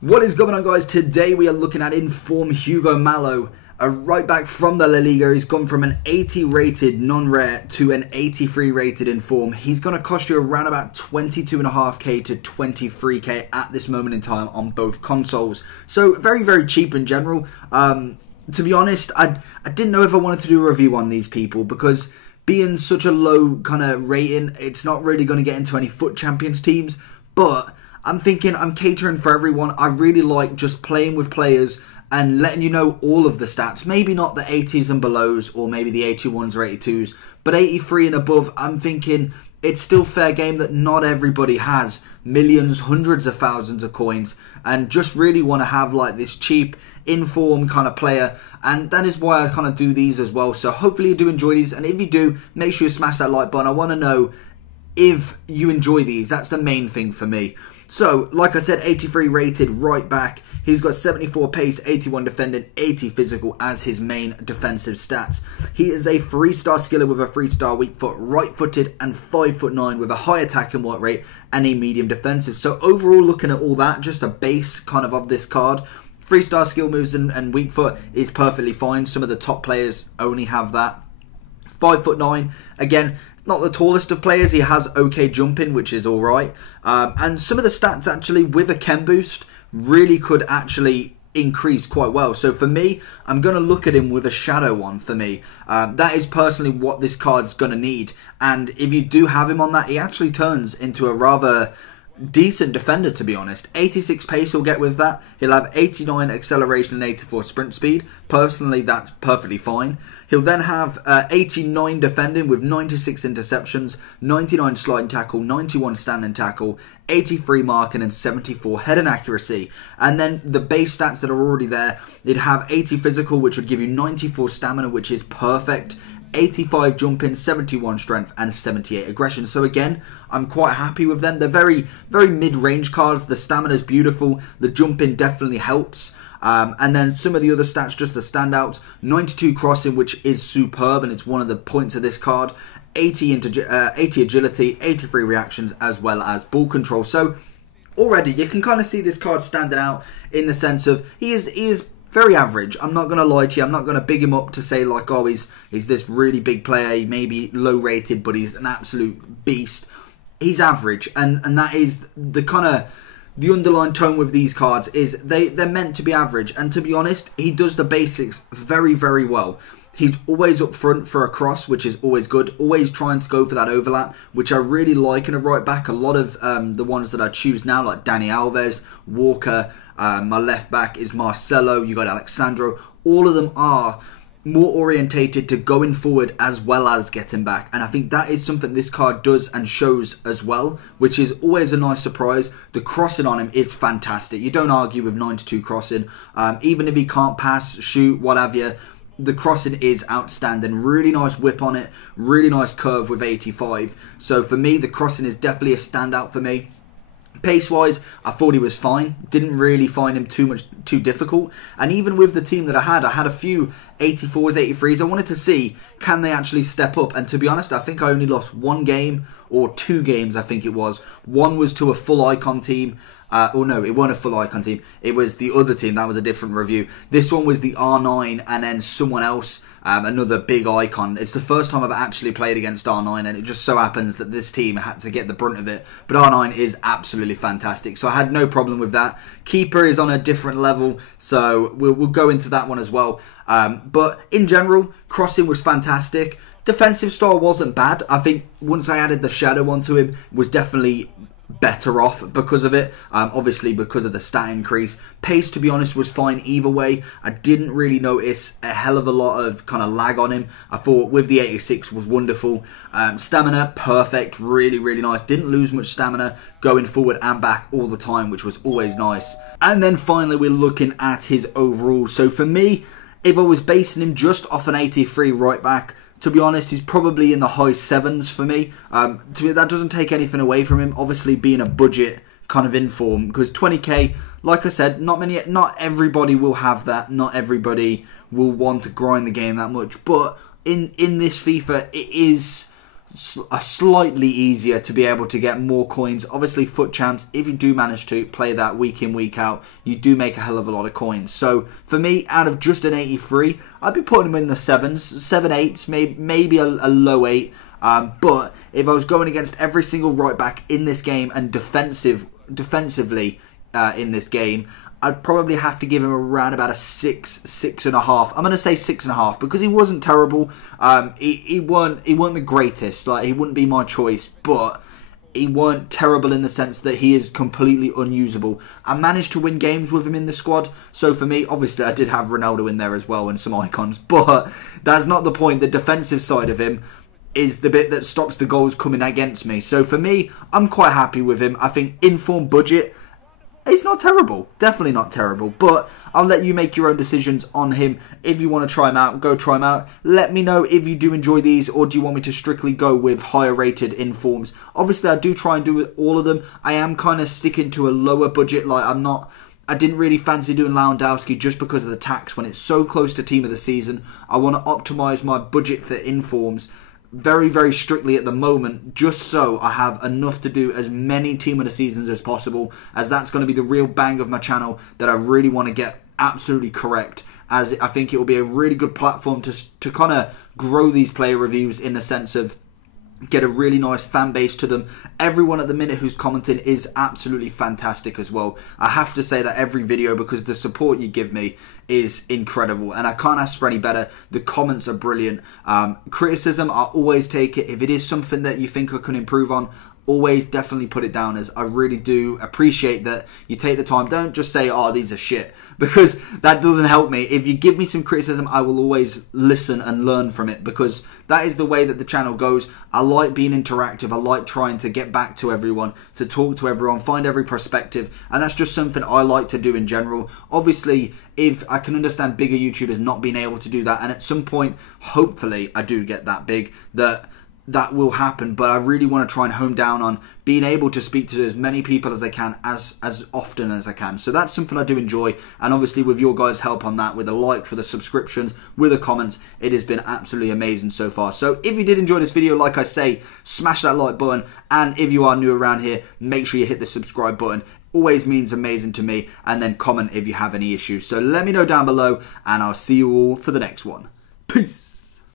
What is going on, guys? Today we are looking at inform Hugo Mallo, a right back from the La Liga. He's gone from an 80 rated non-rare to an 83 rated inform. He's going to cost you around about 22.5k to 23k at this moment in time on both consoles. So very, very cheap in general. To be honest, I didn't know if I wanted to do a review on these people because being such a low kind of rating, it's not really going to get into any FUT Champions teams. But I'm thinking I'm catering for everyone. I really like just playing with players and letting you know all of the stats. Maybe not the 80s and belows or maybe the 81s or 82s, but 83 and above, I'm thinking it's still fair game that not everybody has millions, hundreds of thousands of coins and just really want to have like this cheap inform kind of player, and that is why I kind of do these as well. So hopefully you do enjoy these, and if you do, make sure you smash that like button. I want to know if you enjoy these. That's the main thing for me. So, like I said, 83 rated right back. He's got 74 pace, 81 defending, 80 physical as his main defensive stats. He is a 3-star skiller with a 3-star weak foot, right-footed and 5'9" with a high attack and work rate and a medium defensive. So overall, looking at all that, just a base kind of this card, 3-star skill moves and weak foot is perfectly fine. Some of the top players only have that. 5'9", again, not the tallest of players. He has okay jumping, which is alright. And some of the stats actually with a chem boost really could actually increase quite well. So for me, I'm going to look at him with a shadow one for me. That is personally what this card's going to need. And if you do have him on that, he actually turns into a rather decent defender, to be honest. 86 pace he'll get with that. He'll have 89 acceleration and 84 sprint speed. Personally, that's perfectly fine. He'll then have 89 defending with 96 interceptions, 99 sliding tackle, 91 standing tackle, 83 marking and 74 heading accuracy. And then the base stats that are already there, it'd have 80 physical, which would give you 94 stamina, which is perfect. 85 jumping, 71 strength and 78 aggression. So again, I'm quite happy with them. They're very, very mid-range cards. The stamina's beautiful. The jumping definitely helps. And then some of the other stats just to stand out. 92 crossing, which is superb, and it's one of the points of this card. 80 agility, 83 reactions, as well as ball control. So already you can kind of see this card standing out in the sense of he is very average. I'm not going to lie to you. I'm not going to big him up to say like, oh, he's this really big player. He may be low rated, but he's an absolute beast. He's average, and that is the kind of the underlying tone with these cards is they're meant to be average. And to be honest, he does the basics very, very well. He's always up front for a cross, which is always good. Always trying to go for that overlap, which I really like in a right back. A lot of the ones that I choose now, like Dani Alves, Walker, my left back is Marcelo, you got Alexandro. All of them are more orientated to going forward as well as getting back. And I think that is something this card does and shows as well, which is always a nice surprise. The crossing on him is fantastic. You don't argue with 92 crossing. Even if he can't pass, shoot, what have you, the crossing is outstanding. Really nice whip on it. Really nice curve with 85. So for me, the crossing is definitely a standout for me. Pace-wise, I thought he was fine. Didn't really find him too difficult. And even with the team that I had a few 84s, 83s. I wanted to see, can they actually step up? And to be honest, I think I only lost one game or 2 games, I think it was. One was to a full icon team. Oh no, it wasn't a full icon team. It was the other team. That was a different review. This one was the R9 and then someone else, another big icon. It's the first time I've actually played against R9, and it just so happens that this team had to get the brunt of it. But R9 is absolutely fantastic, so I had no problem with that. Keeper is on a different level, so we'll go into that one as well. But in general, crossing was fantastic. Defensive style wasn't bad. I think once I added the shadow onto him, was definitely better off because of it, obviously because of the stat increase. Pace, to be honest, was fine either way. I didn't really notice a hell of a lot of kind of lag on him. I thought with the 86 was wonderful. Stamina, perfect, really, really nice. Didn't lose much stamina going forward and back all the time, which was always nice. And then finally, we're looking at his overall. So for me, if I was basing him just off an 83 right back, to be honest, he's probably in the high 7s for me. To me, that doesn't take anything away from him. Obviously, being a budget kind of inform, because 20k, like I said, not everybody will have that. Not everybody will want to grind the game that much. But in this FIFA, it is slightly easier to be able to get more coins. Obviously, FUT Champs, if you do manage to play that week in, week out, you do make a hell of a lot of coins. So for me, out of just an 83, I'd be putting him in the 7s, 7 8s, maybe a low 8. But if I was going against every single right back in this game and defensively in this game, I'd probably have to give him around about a 6, 6.5. I'm going to say 6.5 because he wasn't terrible. He weren't the greatest. Like, he wouldn't be my choice, but he weren't terrible in the sense that he is completely unusable. I managed to win games with him in the squad. So for me, obviously, I did have Ronaldo in there as well and some icons, but that's not the point. The defensive side of him is the bit that stops the goals coming against me. So for me, I'm quite happy with him. I think in-form budget, it's not terrible. Definitely not terrible. But I'll let you make your own decisions on him. If you want to try him out, go try him out. Let me know if you do enjoy these, or do you want me to strictly go with higher rated informs. Obviously, I do try and do all of them. I am kind of sticking to a lower budget. Like, I didn't really fancy doing Lewandowski just because of the tax when it's so close to team of the season. I want to optimise my budget for informs very, very strictly at the moment, just so I have enough to do as many team of the seasons as possible, as that's going to be the real bang of my channel that I really want to get absolutely correct, as I think it will be a really good platform to kind of grow these player reviews in the sense of get a really nice fan base to them. Everyone at the minute who's commenting is absolutely fantastic as well. I have to say that every video, because the support you give me is incredible and I can't ask for any better. The comments are brilliant. Criticism, I always take it. If it is something that you think I can improve on, always definitely put it down, as I really do appreciate that you take the time. Don't just say, oh, these are shit, because that doesn't help me. If you give me some criticism, I will always listen and learn from it, because that is the way that the channel goes. I like being interactive. I like trying to get back to everyone, to talk to everyone, find every perspective, and that's just something I like to do in general. Obviously, if I can understand bigger YouTubers not being able to do that, and at some point, hopefully, I do get that big, that will happen, but I really want to try and hone down on being able to speak to as many people as I can, as often as I can. So that's something I do enjoy, and obviously with your guys' help on that, with the likes, with the subscriptions, with the comments, it has been absolutely amazing so far. So if you did enjoy this video, like I say, smash that like button, and if you are new around here, make sure you hit the subscribe button. Always means amazing to me, and then comment if you have any issues. So let me know down below, and I'll see you all for the next one. Peace!